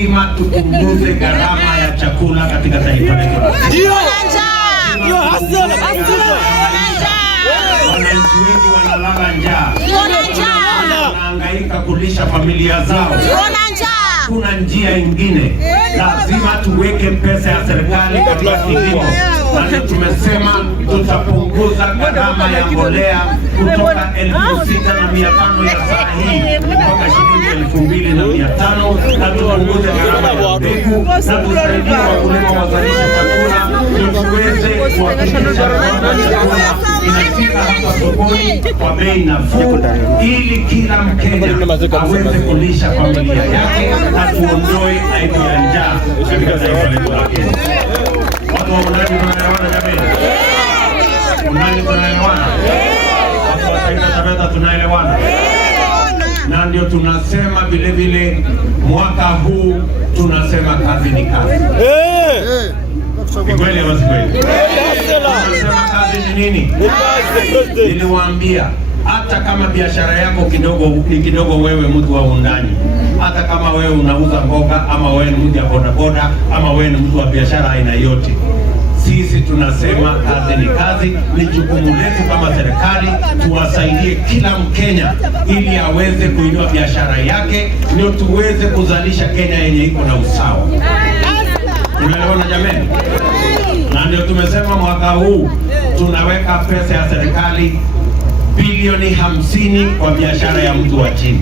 lazima tupunguze gharama ya chakula katika taifa letu. Wananchi wengi wanalala njaa, wanahangaika kulisha familia zao. Kuna njia ingine, lazima tuweke pesa ya serikali katika kilimo. Na tumesema tutapunguza gharama ya mbolea kutoka 6,500 ya saa hii mpaka shilingi 2,500, na tupunguze gharama ya mbegu na tusaidie wakulima wazalishe chakula ili tuweze kuhakikisha kwamba chakula inafika hapa sokoni kwa bei nafuu, ili kila Mkenya aweze kulisha familia yake na tuondoe aibu ya njaa katika taifa letu la Kenya. Watu wa Undani tunaelewana jamani? Undani tunaelewana? Watu wa Taita Taveta tunaelewana? Na ndio tunasema vile vile mwaka huu tunasema kazi ni kazi. Ni kweli ama si kweli? Tunasema kazi ni nini? Niliwaambia hata kama biashara yako ni kidogo, wewe mtu wa Undani, hata kama wewe unauza mboga, ama wewe ni mtu wa bodaboda, ama wewe ni mtu wa biashara aina yote, sisi tunasema kazi ni kazi. Ni jukumu letu kama serikali tuwasaidie kila Mkenya ili aweze kuinua biashara yake, ndio tuweze kuzalisha Kenya yenye iko na usawa. Tunaelewana jamani? Na ndio tumesema mwaka huu tunaweka pesa ya serikali bilioni 50 kwa biashara ya mtu wa chini.